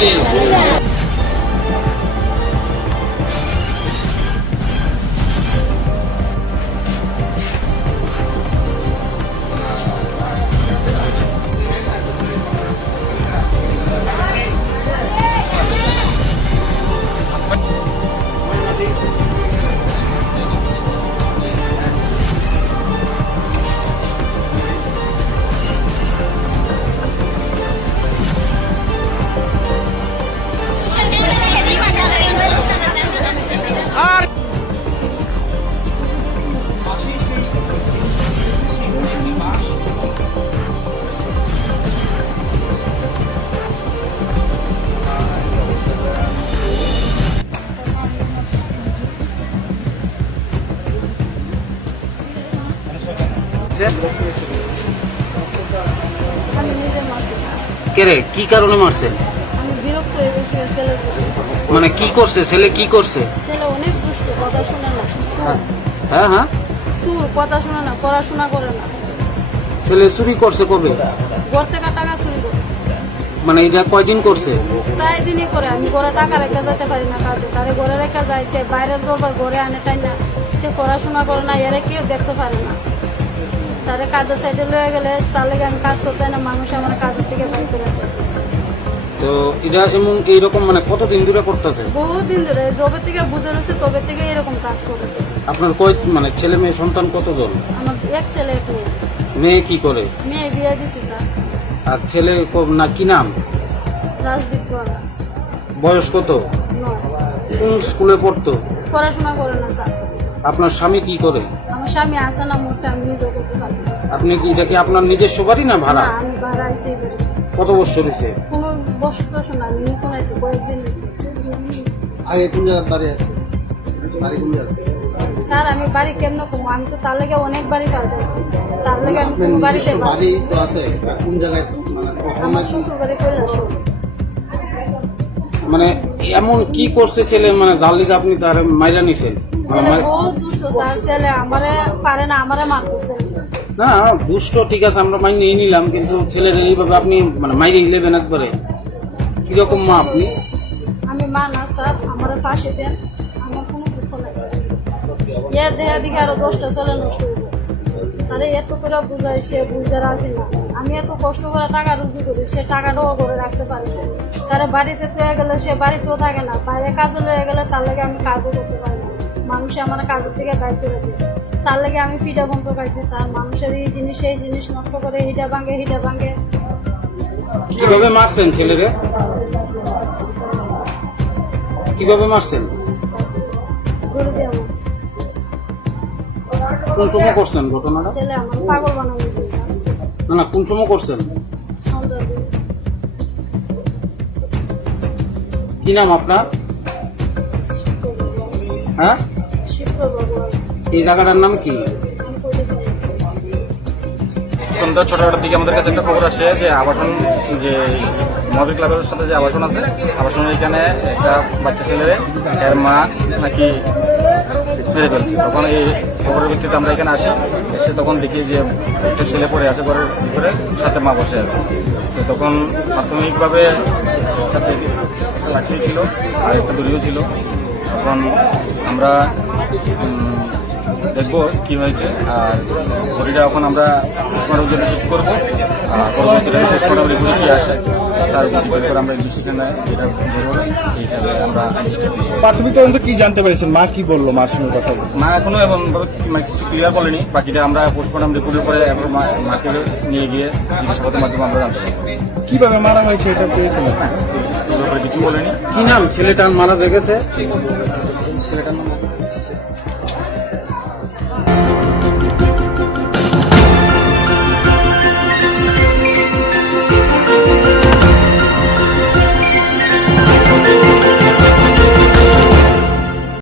আমি মারছি স্যার। কে কারণে হয়ে প্রতি। মানে কি করছে? ছেলে কি করছে? ছেলে অনেক দুষ্ট কথা শুনে না। হ্যাঁ। হ্যাঁ হ্যাঁ। সুর কথা শুনে না পড়াশোনা করে না। ছেলে চুরি করছে কবে? ঘর থেকে টাকা চুরি করে। মানে এটা কয়দিন করছে? প্রায় দিনই করে। আমি ঘরে টাকা রেখে যেতে পারি না কাজে। তারে ঘরে রেখে যাইতে বাইরের দরবার ঘরে আনে তাই না পড়াশোনা করে না এরা কেউ দেখতে পারে না। তারে কাজের সাইডে লয়ে গেলে তার লেগে আমি কাজ করতে হয় না মানুষ আমার কাজের থেকে বাইর করে। তো এটা এমন এইরকম মানে কতদিন ধরে করতেছে? বহুদিন ধরে যবে থেকে বুঝে রয়েছে তবে থেকে এরকম কাজ করে। আপনার কয় মানে ছেলে মেয়ে সন্তান কতজন? আমার এক ছেলে এক মেয়ে। মেয়ে কি করে? মেয়ে বিয়ে দিছি স্যার। আর ছেলে না কি নাম? রাজদীপ বড়া বয়স কত? কোন স্কুলে পড়তো? পড়াশোনা করে না স্যার। আপনার স্বামী কি করে? আমার স্বামী আসে না মরছে আমি নিজে করতে পারি না। আপনি কি এটা কি আপনার নিজস্ব বাড়ি না ভাড়া? না আমি ভাড়া। কত বছর হয়েছে কোনো না আমি নতুন আইসি কয়েকদিন হয়েছে আগে কোন জায়গার বাড়ি আছে? বাড়ি কোন জায়গা আছে? স্যার আমি বাড়ি কেমন কমো? আমি তো তার লেগে অনেক বাড়ি তার লেগে আমি আপনার বাড়িতে নিজস্ব বাড়ি তো আছে কোন জায়গায় মানে কখন আমার শ্বশুর বাড়ি মানে এমন কি করছে ছেলে? মানে জালিকে আপনি তার মাইরা নিছেন। না দুষ্ট ঠিক আছে আমরা মাইনে নিয়ে নিলাম কিন্তু ছেলের এইভাবে আপনি মানে মাইরে নেবেন একবারে। কীরকম মা আপনি? আমি মা না স্যার আমার পাশে দেন আমার কোনো দুঃখ নাই এর দেহা দিকে আরও দশটা চলে নষ্ট হইব। এত করে বুঝাই সে বুঝতে রাজি না। আমি এত কষ্ট করে টাকা রুজি করি সে টাকাটাও করে রাখতে পারি। তারা বাড়িতে তো গেলে সে বাড়িতেও থাকে না বাইরে কাজে লয়ে গেলে তার লাগে আমি কাজও করতে পারি মানুষ আমার কাজের থেকে দায়িত্ব রাখে। তার লাগে আমি ফিটা বন্ধ পাইছি স্যার। মানুষের এই জিনিস এই জিনিস নষ্ট করে হিটা ভাঙে হিটা ভাঙে। কীভাবে মারছেন ছেলেরে? কীভাবে মারছেন। কোন সময় করছেন ঘটনাটা? ছেলে আমার পাগল বানানো স্যার। না না কোন সময় করছেন? কি নাম আপনার? হ্যাঁ? এই জায়গাটার নাম কি? সন্ধ্যা ছটার দিকে আমাদের কাছে একটা খবর আসে যে আবাসন, যে মহাবীর ক্লাবের সাথে যে আবাসন আছে আবাসনের এখানে একটা বাচ্চা ছেলেরে এর মা নাকি মেরে ফেলছে। তখন এই খবরের ভিত্তিতে আমরা এখানে আসি, এসে তখন দেখি যে একটা ছেলে পড়ে আছে ঘরের ভিতরে, সাথে মা বসে আছে। তো তখন প্রাথমিকভাবে সাথে লাঠি ছিল আর একটা দড়িও ছিল। তখন আমরা দেখব দেখব কি হয়েছে। আর ঘড়িটা এখন আমরা পোস্টমার্টম জন্য শুট করব। আর পরবর্তীতে পোস্টমার্টম রিপোর্টে কি আসে। তার উপর আমরা ইনভেস্টিগেশন যেটা এই হিসাবে আমরা প্রাথমিক তদন্ত কি জানতে পেরেছেন? মা কি বলল মার সঙ্গে কথা মা এখনও এবং মানে কিছু ক্লিয়ার বলেনি বাকিটা আমরা পোস্টমর্টম রিপোর্টের পরে এখন মা- মাকে নিয়ে গিয়ে জিজ্ঞাসাবাদের মাধ্যমে আমরা জানতে কীভাবে মারা হয়েছে এটা পেয়েছেন কিছু বলেনি। কি নাম? ছেলেটার মারা গেছে? ছেলেটার নাম